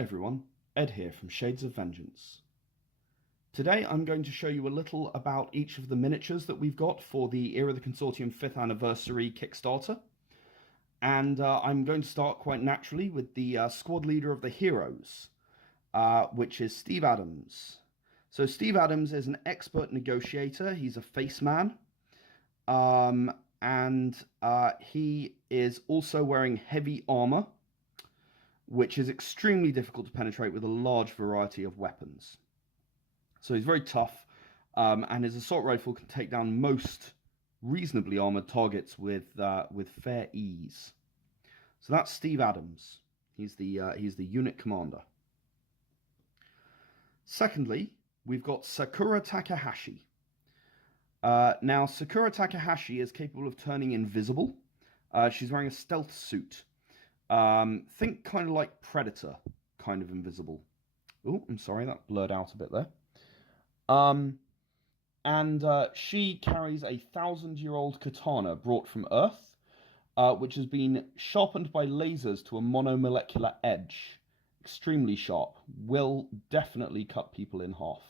Hi everyone, Ed here from Shades of Vengeance. Today I'm going to show you a little about each of the miniatures that we've got for the Era of the Consortium 5th Anniversary Kickstarter. And I'm going to start quite naturally with the squad leader of the heroes, which is Steve Adams. So Steve Adams is an expert negotiator, he's a face man, and he is also wearing heavy armor, which is extremely difficult to penetrate with a large variety of weapons. So he's very tough, and his assault rifle can take down most reasonably armored targets with fair ease. So that's Steve Adams. He's the unit commander. Secondly, we've got Sakura Takahashi. Now, Sakura Takahashi is capable of turning invisible. She's wearing a stealth suit. Think kind of like Predator, kind of invisible. Oh, I'm sorry, that blurred out a bit there. She carries a 1,000-year-old katana brought from Earth, which has been sharpened by lasers to a monomolecular edge. Extremely sharp. Will definitely cut people in half.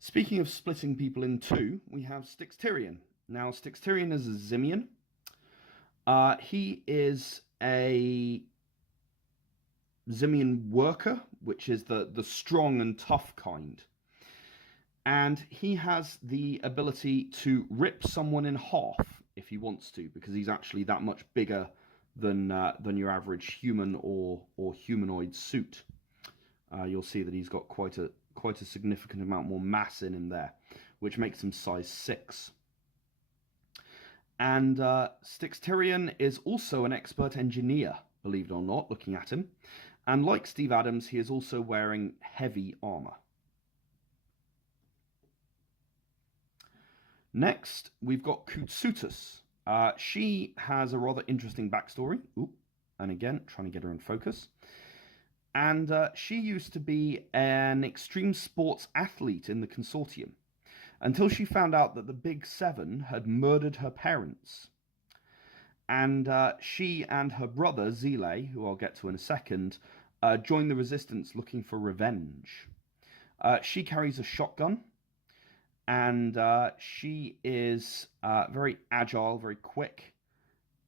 Speaking of splitting people in two, we have Tyrion. Now, Tyrion is a Zimian. He is a Zimian worker, which is the strong and tough kind. And he has the ability to rip someone in half if he wants to, because he's actually that much bigger than your average human or humanoid suit. You'll see that he's got quite a significant amount more mass in him there, which makes him size 6. And Tyrion is also an expert engineer, believe it or not, looking at him. And like Steve Adams, he is also wearing heavy armor. Next, we've got Kutis. She has a rather interesting backstory. Ooh, and again, trying to get her in focus. And she used to be an extreme sports athlete in the Consortium, until she found out that the Big Seven had murdered her parents. And she and her brother, Zile, who I'll get to in a second, joined the resistance looking for revenge. She carries a shotgun, and she is very agile, very quick,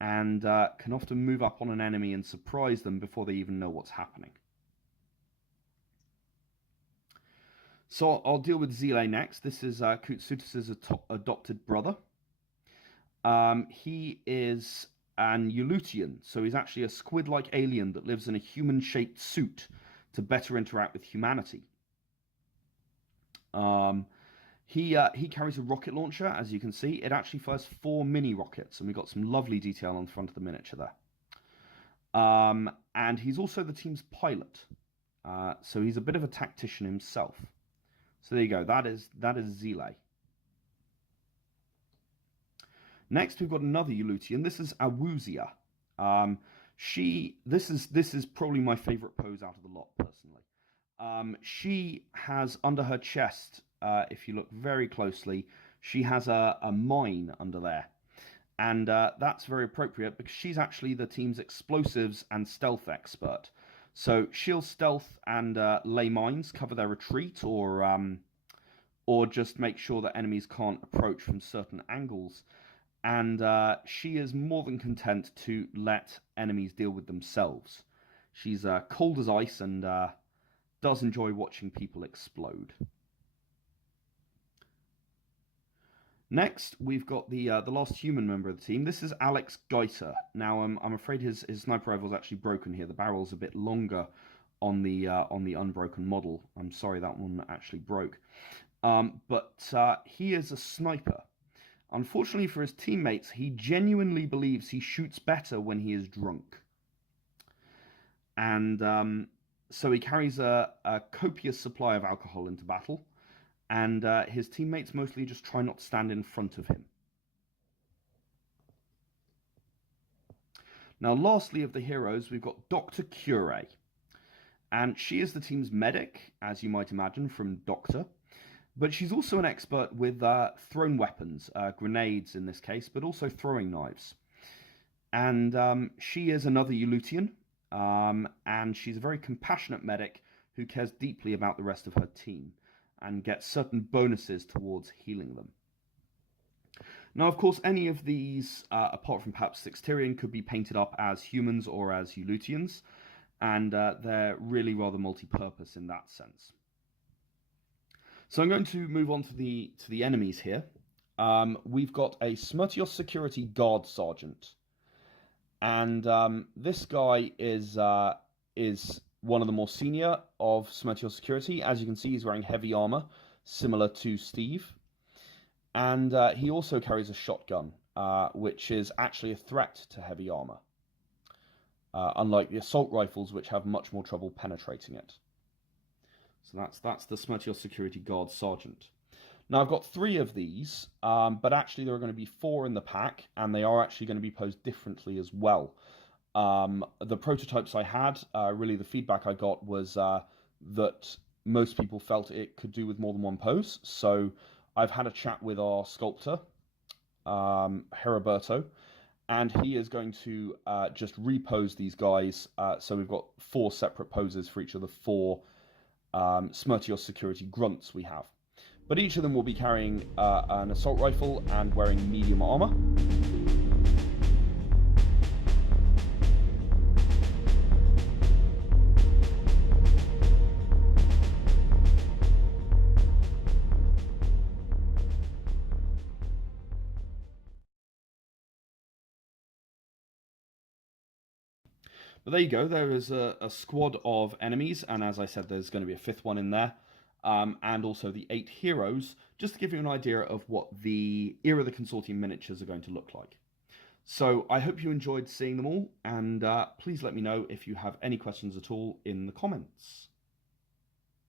and can often move up on an enemy and surprise them before they even know what's happening. So I'll deal with Zile next. This is Kutis' adopted brother. He is an Eulutian, so he's actually a squid-like alien that lives in a human-shaped suit to better interact with humanity. He carries a rocket launcher, as you can see. It actually fires 4 mini rockets, and we've got some lovely detail on the front of the miniature there. And he's also the team's pilot, so he's a bit of a tactician himself. So there you go. That is Zile. Next, we've got another Eulutian. This is Awuzia. This is probably my favorite pose out of the lot, personally. She has under her chest, if you look very closely, she has a mine under there. And that's very appropriate because she's actually the team's explosives and stealth expert. So she'll stealth and lay mines, cover their retreat, or just make sure that enemies can't approach from certain angles. And she is more than content to let enemies deal with themselves. She's cold as ice and does enjoy watching people explode. Next, we've got the last human member of the team. This is Alex Geiter. Now, I'm afraid his sniper rifle is actually broken here. The barrel's a bit longer on the unbroken model. I'm sorry that one actually broke. But he is a sniper. Unfortunately for his teammates, he genuinely believes he shoots better when he is drunk. And so he carries a copious supply of alcohol into battle. And his teammates mostly just try not to stand in front of him. Now, lastly of the heroes, we've got Dr. Curiae. And she is the team's medic, as you might imagine from Doctor. But she's also an expert with thrown weapons, grenades in this case, but also throwing knives. And she is another Eulutian, and she's a very compassionate medic who cares deeply about the rest of her team and gets certain bonuses towards healing them. Now, of course, any of these, apart from perhaps Tyrion, could be painted up as humans or as Eulutians, and they're really rather multi-purpose in that sense. So I'm going to move on to the enemies here. We've got a Smertios Security Guard Sergeant, and this guy is one of the more senior of Smertios Security. As you can see, he's wearing heavy armor, similar to Steve. And he also carries a shotgun, which is actually a threat to heavy armor, unlike the assault rifles, which have much more trouble penetrating it. So that's the Smertios Security Guard Sergeant. Now, I've got 3 of these, but actually there are going to be 4 in the pack, and they are actually going to be posed differently as well. The prototypes I had, really the feedback I got was that most people felt it could do with more than one pose. So I've had a chat with our sculptor, Heriberto, and he is going to just repose these guys. So we've got 4 separate poses for each of the 4 Smertios Security grunts we have. But each of them will be carrying an assault rifle and wearing medium armor. But there you go, there is a squad of enemies, and as I said, there's going to be a 5th one in there, and also the 8 heroes, just to give you an idea of what the Era of the Consortium miniatures are going to look like. So I hope you enjoyed seeing them all, and please let me know if you have any questions at all in the comments.